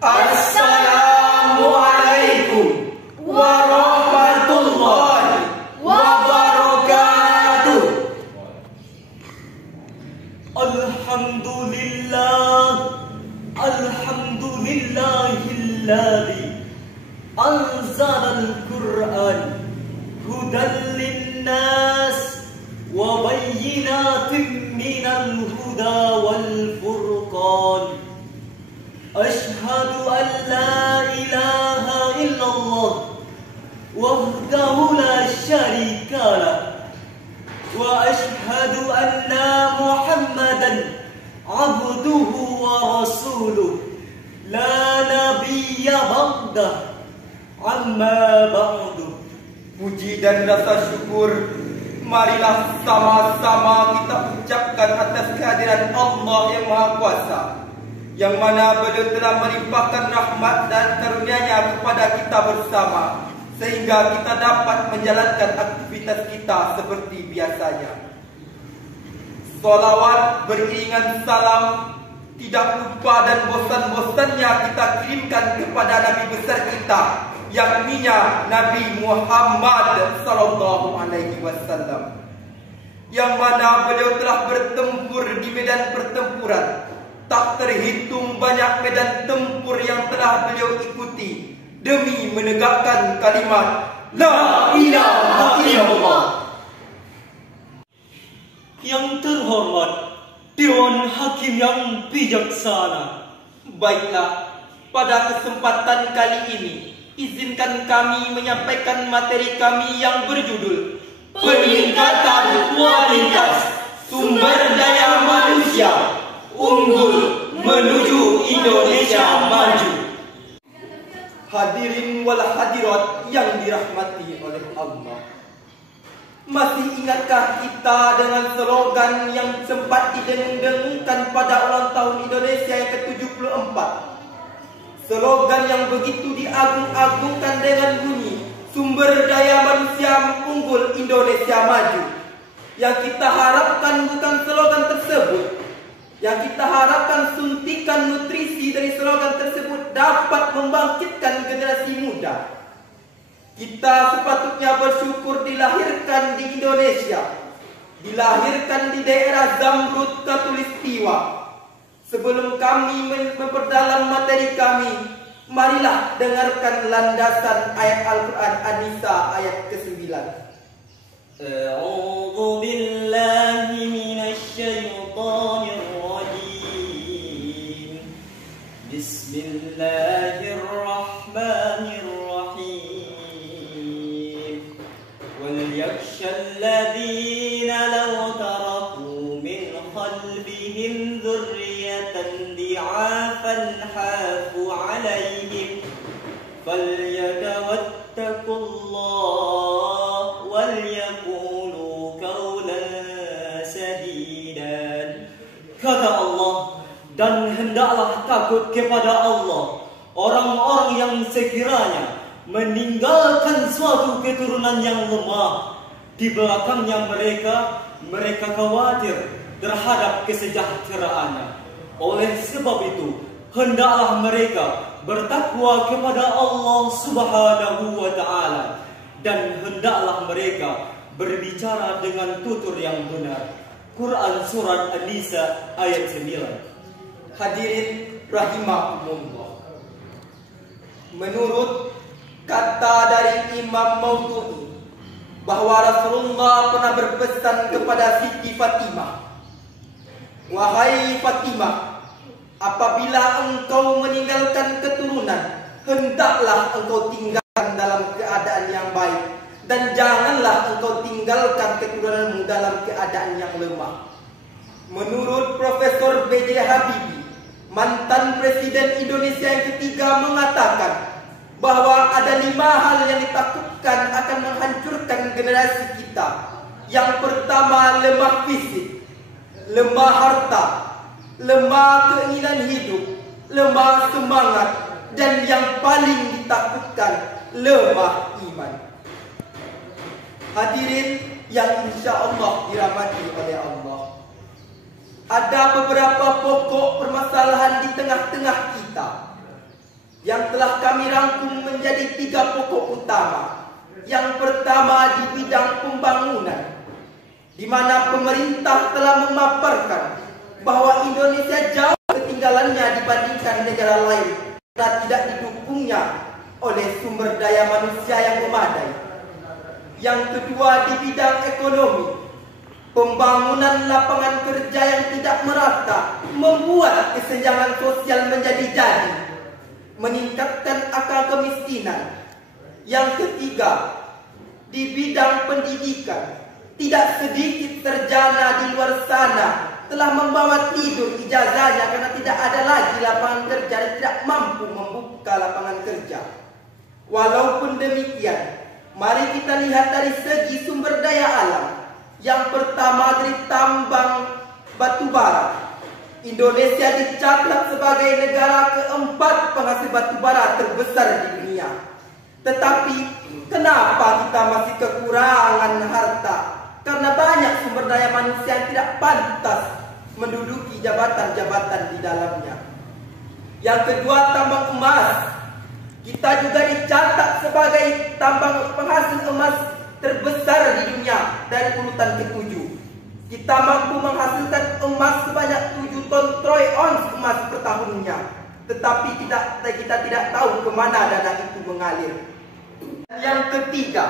Assalamualaikum warahmatullahi wabarakatuh. Alhamdulillahilladzi anzalal Qur'an hudan linnas wa bayyinatin minal huda wal furqan. Ashhadu an la ilaha illallah wahdahu la syarika lah wa ashhadu anna Muhammadan abduhu wa rasuluh la nabiyya ba'dah amma ba'du. Puji dan rasa syukur marilah sama-sama kita ucapkan atas kehadiran Allah yang Maha Kuasa, yang mana beliau telah melimpahkan rahmat dan karunia-Nya kepada kita bersama, sehingga kita dapat menjalankan aktivitas kita seperti biasanya. Salawat beriringan salam tidak lupa dan bosan-bosannya kita kirimkan kepada Nabi besar kita, yakninya Nabi Muhammad sallallahu alaihi wasallam, yang mana beliau telah bertempur di medan pertempuran. Tak terhitung banyak medan tempur yang telah beliau ikuti demi menegakkan kalimat La ilaha illallah. Yang terhormat Dewan Hakim yang bijaksana, Baiklah, pada kesempatan kali ini izinkan kami menyampaikan materi kami yang berjudul Peningkatan Kualitas Sumber Daya Manusia Unggul Menuju Indonesia Maju. Hadirin wal hadirat yang dirahmati oleh Allah, masih ingatkah kita dengan slogan yang sempat didengung-dengungkan pada ulang tahun Indonesia yang ke-74? Slogan yang begitu diagung-agungkan dengan bunyi Sumber Daya Manusia Unggul Indonesia Maju. Yang kita harapkan bukan slogan tersebut. Yang kita harapkan suntikan nutrisi dari slogan tersebut dapat membangkitkan generasi muda. Kita sepatutnya bersyukur dilahirkan di Indonesia, dilahirkan di daerah Zamrud Khatulistiwa. Sebelum kami memperdalam materi kami, marilah dengarkan landasan ayat Al-Quran An-Nisa ayat ke-9. A'udzu billahi minasy syaithanir rajim. Bismillahirrahmanirrahim. Wal yakhshal ladzina law taraku min khalfihim dzurriyyatan di'afan hafu 'alaihim falyatawattaqullah wal yaqulu qawlan sadidan. Kata Allah, dan hendaklah takut kepada Allah orang-orang yang sekiranya meninggalkan suatu keturunan yang lemah. Di belakangnya mereka khawatir terhadap kesejahteraannya. Oleh sebab itu, hendaklah mereka bertakwa kepada Allah Subhanahu wa ta'ala, dan hendaklah mereka berbicara dengan tutur yang benar. Quran Surat An-Nisa ayat 9. Hadirin rahimahumullah, menurut kata dari Imam Maudhu'i bahwa Rasulullah pernah berpesan kepada Siti Fatimah, wahai Fatimah, apabila engkau meninggalkan keturunan, hendaklah engkau tinggalkan dalam keadaan yang baik, dan janganlah engkau tinggalkan keturunanmu dalam keadaan yang lemah. Menurut Profesor B.J. Habibie, mantan Presiden Indonesia yang ketiga, mengatakan bahwa ada 5 hal yang ditakutkan akan menghancurkan generasi kita. Yang pertama, lemah fisik, lemah harta, lemah keinginan hidup, lemah semangat, dan yang paling ditakutkan, lemah iman. Hadirin yang insya Allah dirahmati oleh Allah, ada beberapa pokok permasalahan di tengah-tengah kita telah kami rangkum menjadi 3 pokok utama. Yang pertama di bidang pembangunan, di mana pemerintah telah memaparkan bahwa Indonesia jauh ketinggalannya dibandingkan negara lain karena tidak didukungnya oleh sumber daya manusia yang memadai. Yang kedua di bidang ekonomi, pembangunan lapangan kerja yang tidak merata membuat kesenjangan sosial menjadi jadi, meningkatkan angka kemiskinan. Yang ketiga, di bidang pendidikan, tidak sedikit sarjana di luar sana telah membawa tidur ijazahnya karena tidak ada lagi lapangan kerja dan tidak mampu membuka lapangan kerja. Walaupun demikian, mari kita lihat dari segi sumber daya alam. Yang pertama dari tambang batu bara. Indonesia dicatat sebagai negara keempat penghasil batu bara terbesar di dunia. Tetapi kenapa kita masih kekurangan harta? Karena banyak sumber daya manusia yang tidak pantas menduduki jabatan-jabatan di dalamnya. Yang kedua, tambang emas. Kita juga dicatat sebagai tambang penghasil emas terbesar di dunia dari urutan ke-7. Kita mampu menghasilkan emas sebanyak 7 ton troy ounce emas per tahunnya. Tetapi kita tidak tahu kemana dana itu mengalir. Yang ketiga,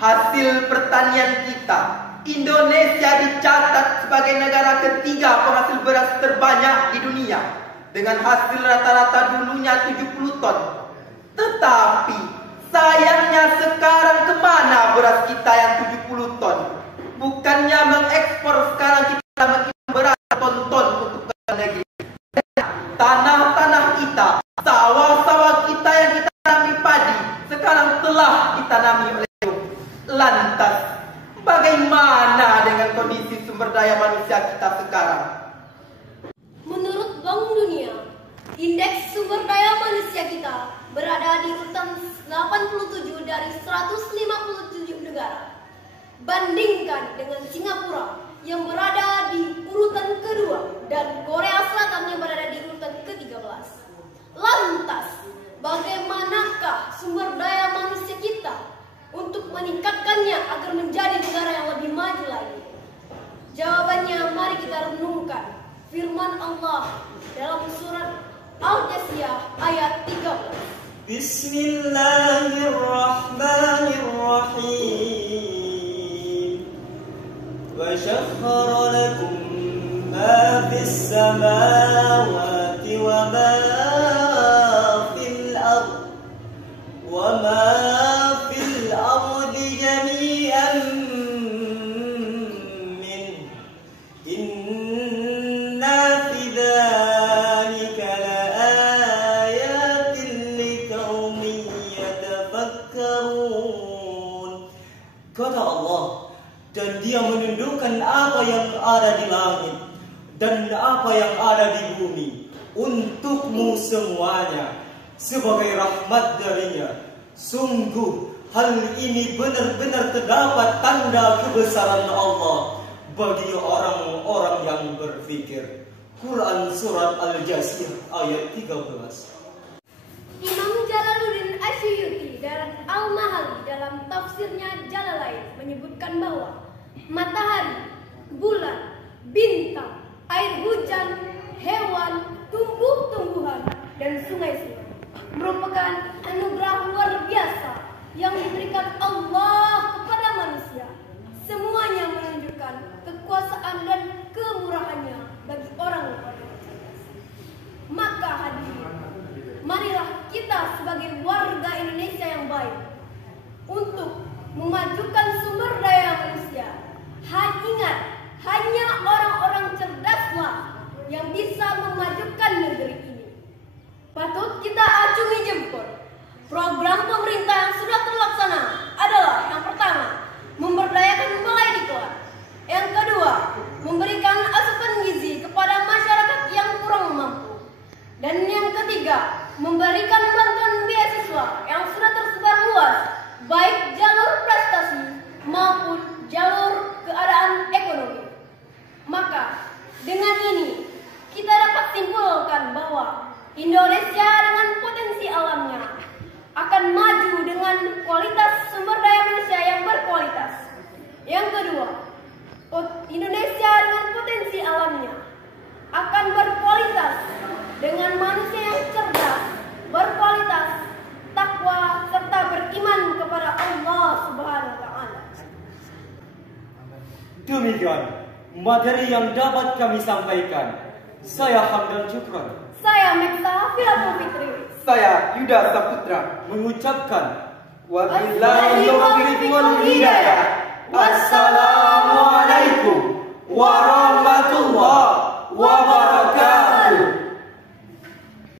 hasil pertanian kita. Indonesia dicatat sebagai negara ketiga penghasil beras terbanyak di dunia, dengan hasil rata-rata dulunya 70 ton. Tetapi sayangnya sekarang kemana beras kita yang 70 ton? Bukannya mengekspor, sekarang kita mengimpor beras ton-ton untuk ke luar negeri. Tanah-tanah kita, sawah-sawah kita yang kita tanami padi, sekarang telah ditanami oleh lantas. Bagaimana dengan kondisi sumber daya manusia kita sekarang? Menurut Bank Dunia, indeks sumber daya manusia kita berada di urutan 87 dari 157 negara. Bandingkan dengan Singapura yang berada di urutan kedua dan Korea Selatan yang berada di urutan ke-13. Lantas, bagaimanakah sumber daya manusia kita untuk meningkatkannya agar menjadi negara yang lebih maju lagi? Jawabannya mari kita renungkan firman Allah dalam surat Al-Jasiyah ayat 13. Bismillahirrahmanirrahim. Wa syakhara lakum ma fis samawati wa ma fil ard wa ma fil ardi jami'an min inna fi dzalika laayatin liqaumin yatafakkarun. Kata Allah, dan Dia menundukkan apa yang ada di langit dan apa yang ada di bumi untukmu semuanya sebagai rahmat darinya. Sungguh hal ini benar-benar terdapat tanda kebesaran Allah bagi orang-orang yang berfikir. Quran Surat Al-Jasiyah ayat 13. Imam Jalaluddin Asyuyuti dalam Al-Mahali dalam tafsirnya Jalalain menyebutkan bahwa matahari, bulan, bintang, air hujan, hewan, tumbuh-tumbuhan, dan sungai-sungai merupakan anugerah luar biasa yang diberikan Allah kepada manusia. Semuanya menunjukkan kekuasaan dan kemurahannya bagi orang-orang yang cerdas. Maka hadirin, marilah kita sebagai warga Indonesia yang baik untuk memajukan sumber daya manusia. Ingat, hanya orang-orang cerdaslah yang bisa memajukan negeri ini. Patut kita acungi jempol. Program pemerintah yang sudah terlaksana adalah yang pertama, memberdayakan mulai diklat. Yang kedua, memberikan asupan gizi kepada masyarakat yang kurang mampu. Dan yang ketiga, memberikan bantuan beasiswa yang sudah tersebar luas, baik jalur prestasi maupun jalur keadaan ekonomi. Maka dengan ini kita dapat simpulkan bahwa Indonesia dengan potensi alamnya akan maju dengan kualitas sumber daya manusia yang berkualitas. Yang kedua, Indonesia dengan potensi alamnya akan berkualitas dengan manusia yang cerdas, berkualitas, takwa, serta beriman kepada Allah Subhanahu wa Ta'ala. Demikian materi yang dapat kami sampaikan. Saya Hamdan Syukron. Saya Meksa Filatul Fitri. Saya Yuda Saputra Mengucapkan wabillahi taufiq wal hidayah. Wassalamualaikum warahmatullahi wabarakatuh.